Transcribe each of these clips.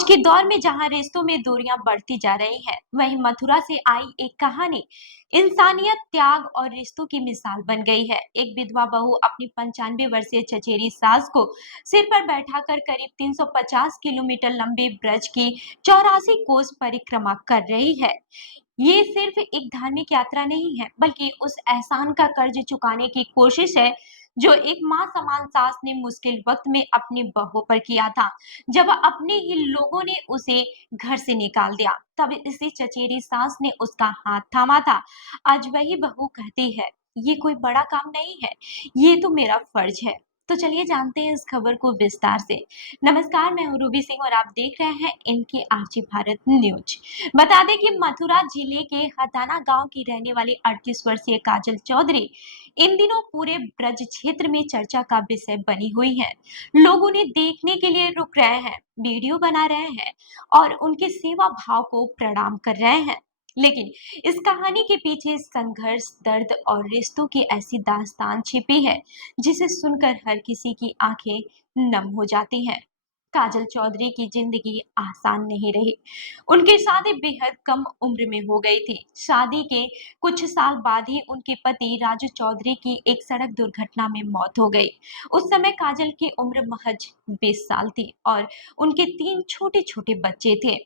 आज के दौर में जहां रिश्तों में दूरियां बढ़ती जा रही हैं, वहीं मथुरा से आई एक कहानी इंसानियत, त्याग और रिश्तों की मिसाल बन गई है। एक विधवा बहू अपनी 95 वर्षीय चचेरी सास को सिर पर बैठाकर करीब 350 किलोमीटर लंबे ब्रज की 84 कोस परिक्रमा कर रही है। ये सिर्फ एक धार्मिक यात्रा नहीं है, बल्कि उस एहसान का कर्ज चुकाने की कोशिश है जो एक माँ समान सास ने मुश्किल वक्त में अपनी बहू पर किया था। जब अपने ही लोगों ने उसे घर से निकाल दिया, तब इसी चचेरी सास ने उसका हाथ थामा था। आज वही बहू कहती है, ये कोई बड़ा काम नहीं है, ये तो मेरा फर्ज है। तो चलिए जानते हैं इस खबर को विस्तार से। नमस्कार, मैं हूँ रूबी सिंह और आप देख रहे हैं इनके आरजी भारत न्यूज। बता दें कि मथुरा जिले के हताना गांव की रहने वाली 38 वर्षीय काजल चौधरी इन दिनों पूरे ब्रज क्षेत्र में चर्चा का विषय बनी हुई है। लोग उन्हें देखने के लिए रुक रहे हैं, वीडियो बना रहे हैं और उनके सेवा भाव को प्रणाम कर रहे हैं। लेकिन इस कहानी के पीछे संघर्ष, दर्द और रिश्तों की ऐसी दास्तान छिपी है जिसे सुनकर हर किसी की आंखें नम हो जाती हैं। काजल चौधरी की जिंदगी आसान नहीं रही। उनकी शादी बेहद कम उम्र में हो गई थी। शादी के कुछ साल बाद ही उनके पति राजू चौधरी की एक सड़क दुर्घटना में मौत हो गई। उस समय काजल की उम्र महज 20 साल थी और उनके 3 छोटे-छोटे बच्चे थे।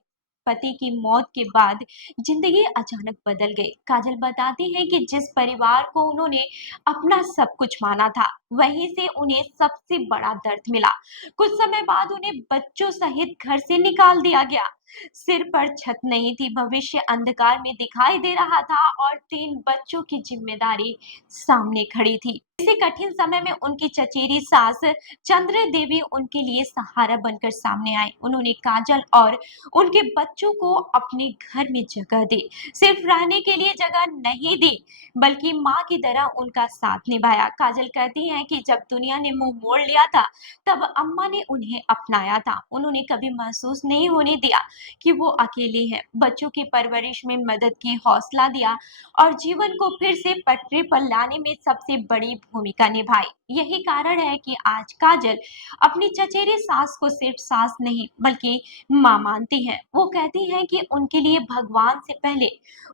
पति की मौत के बाद जिंदगी अचानक बदल गई। काजल बताती है कि जिस परिवार को उन्होंने अपना सब कुछ माना था, वहीं से उन्हें सबसे बड़ा दर्द मिला। कुछ समय बाद उन्हें बच्चों सहित घर से निकाल दिया गया। सिर पर छत नहीं थी, भविष्य अंधकार में दिखाई दे रहा था और 3 बच्चों की जिम्मेदारी सामने खड़ी थी। इसी कठिन समय में उनकी चचेरी सास चंद्र देवी उनके लिए सहारा बनकर सामने आई। उन्होंने काजल और उनके बच्चों को अपने घर में जगह दी। सिर्फ रहने के लिए जगह नहीं दी, बल्कि माँ की तरह उनका साथ निभाया। काजल कहती हैं कि जब दुनिया ने मुंह मोड़ लिया था, तब अम्मा ने उन्हें अपनाया था। उन्होंने कभी महसूस नहीं होने दिया कि वो अकेली हैं। बच्चों की परवरिश में मदद की, हौसला दिया और जीवन को फिर से पटरी पर लाने में सबसे बड़ी भूमिका निभाई। यही कारण है कि आज काजल अपनी चचेरी सास को सिर्फ सास नहीं, बल्कि माँ मानती हैं। वो कहती हैं कि उनके लिए भगवान से पहले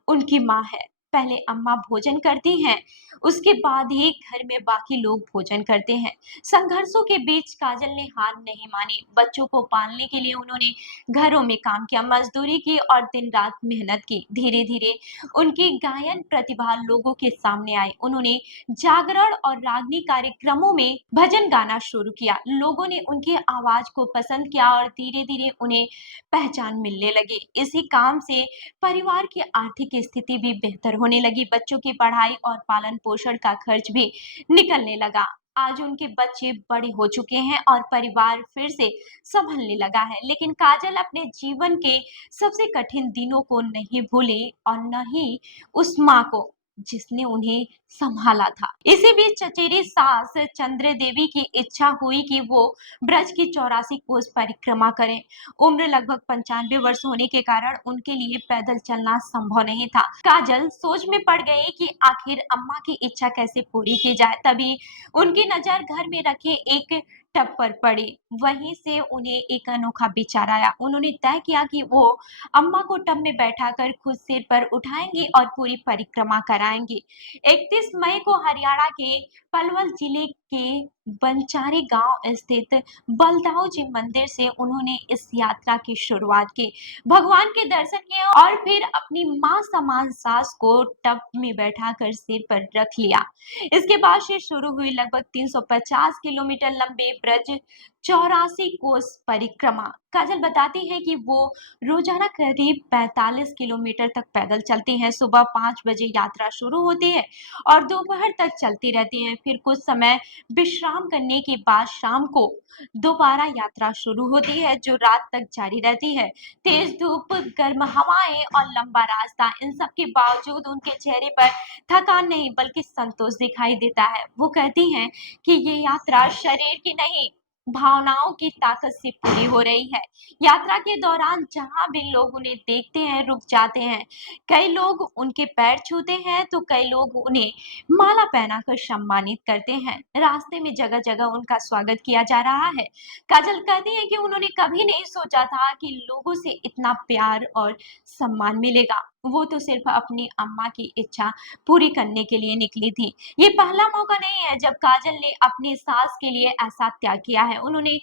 उनकी माँ है। पहले अम्मा भोजन करती हैं, उसके बाद ही घर में बाकी लोग भोजन करते हैं। संघर्षों के बीच काजल ने हार नहीं मानी। बच्चों को पालने के लिए उन्होंने घरों में काम किया, मजदूरी की और दिन रात मेहनत की। धीरे धीरे उनकी गायन प्रतिभा लोगों के सामने आई। उन्होंने जागरण और रागनी कार्यक्रमों में भजन गाना शुरू किया। लोगों ने उनकी आवाज को पसंद किया और धीरे धीरे उन्हें पहचान मिलने लगी। इसी काम से परिवार की आर्थिक स्थिति भी बेहतर होने लगी। बच्चों की पढ़ाई और पालन पोषण का खर्च भी निकलने लगा। आज उनके बच्चे बड़े हो चुके हैं और परिवार फिर से संभलने लगा है। लेकिन काजल अपने जीवन के सबसे कठिन दिनों को नहीं भूली और न ही उस माँ को जिसने उन्हें संभाला था। इसी बीच चचेरी सास चंद्र देवी की इच्छा हुई कि वो ब्रज की 84 कोस परिक्रमा करें। उम्र लगभग 95 वर्ष होने के कारण उनके लिए पैदल चलना संभव नहीं था। काजल सोच में पड़ गई कि आखिर अम्मा की इच्छा कैसे पूरी की जाए। तभी उनकी नजर घर में रखे एक टब पर पड़ी। वहीं से उन्हें एक अनोखा विचार आया। उन्होंने तय किया कि वो अम्मा को टब में बैठाकर खुद सिर पर उठाएंगी और पूरी परिक्रमा कराएंगी। 31 मई को हरियाणा के पलवल जिले के बंचारी गांव स्थित बलदाऊ जी मंदिर से उन्होंने इस यात्रा की शुरुआत की। भगवान के दर्शन किए और फिर अपनी मां समान सास को टब में बैठाकर सिर पर रख लिया। इसके बाद से शुरू हुई लगभग 350 किलोमीटर लंबे ब्रज 84 कोस परिक्रमा। काजल बताती है कि वो रोजाना करीब 45 किलोमीटर तक पैदल चलती हैं। सुबह 5 बजे यात्रा शुरू होती है और दोपहर तक चलती रहती हैं। फिर कुछ समय विश्राम करने के बाद शाम को दोबारा यात्रा शुरू होती है, जो रात तक जारी रहती है। तेज धूप, गर्म हवाएं और लंबा रास्ता, इन सब के बावजूद उनके चेहरे पर थकान नहीं बल्कि संतोष दिखाई देता है। वो कहती हैं कि ये यात्रा शरीर की नहीं भावनाओं की ताकत से पूरी हो रही है। यात्रा के दौरान जहां भी लोग उन्हें देखते हैं, रुक जाते हैं। कई लोग उनके पैर छूते हैं, तो कई लोग उन्हें माला पहनाकर सम्मानित करते हैं। रास्ते में जगह-जगह उनका स्वागत किया जा रहा है। काजल कहती है कि उन्होंने कभी नहीं सोचा था कि लोगों से इतना प्यार और सम्मान मिलेगा। वो तो सिर्फ अपनी अम्मा की इच्छा पूरी करने के लिए निकली थी। ये पहला मौका नहीं है जब काजल ने अपनी सास के लिए ऐसा त्याग किया है। उन्होंने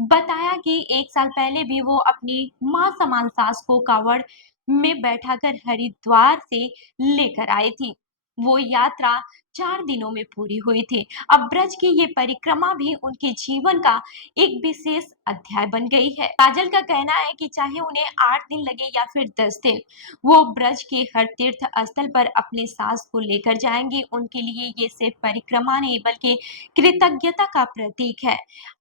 बताया कि 1 साल पहले भी वो अपनी माँ समान सास को कावड़ में बैठाकर हरिद्वार से लेकर आई थी। वो यात्रा 4 दिनों में पूरी हुई थी। अब ब्रज की ये परिक्रमा भी उनके जीवन का एक विशेष अध्याय बन गई है। काजल का कहना है कि चाहे उन्हें 8 दिन लगे या फिर 10 दिन, वो ब्रज के हर तीर्थ स्थल पर अपनी सास को लेकर जाएंगी। उनके लिए ये सिर्फ परिक्रमा नहीं बल्कि कृतज्ञता का प्रतीक है।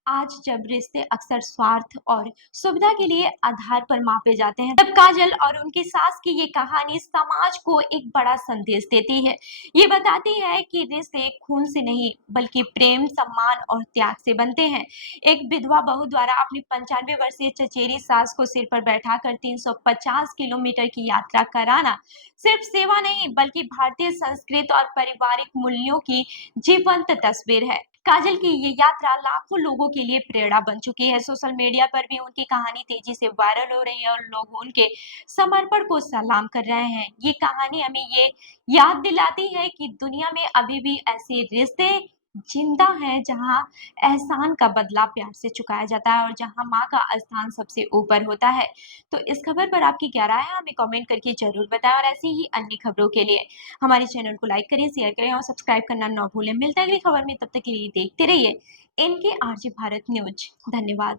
आज जब रिश्ते अक्सर स्वार्थ और सुविधा के लिए आधार पर मापे जाते हैं, तब काजल और उनकी सास की ये कहानी समाज को एक बड़ा संदेश देती है। ये बताती है कि रिश्ते खून से नहीं बल्कि प्रेम, सम्मान और त्याग से बनते हैं। एक विधवा बहू द्वारा अपनी 95 वर्षीय चचेरी सास को सिर पर बैठाकर 350 किलोमीटर की यात्रा कराना सिर्फ सेवा नहीं बल्कि भारतीय संस्कृति और पारिवारिक मूल्यों की जीवंत तस्वीर है। काजल की ये यात्रा लाखों लोगों के लिए प्रेरणा बन चुकी है। सोशल मीडिया पर भी उनकी कहानी तेजी से वायरल हो रही है और लोग उनके समर्पण को सलाम कर रहे हैं। ये कहानी हमें ये याद दिलाती है कि दुनिया में अभी भी ऐसे रिश्ते जिंदा हैं जहां एहसान का बदला प्यार से चुकाया जाता है और जहां माँ का स्थान सबसे ऊपर होता है। तो इस खबर पर आपकी क्या राय है, हमें कमेंट करके जरूर बताएं और ऐसी ही अन्य खबरों के लिए हमारे चैनल को लाइक करें, शेयर करें और सब्सक्राइब करना ना भूलें। मिलता है अगली खबर में, तब तक के लिए देखते रहिए इनके आरजे भारत न्यूज। धन्यवाद।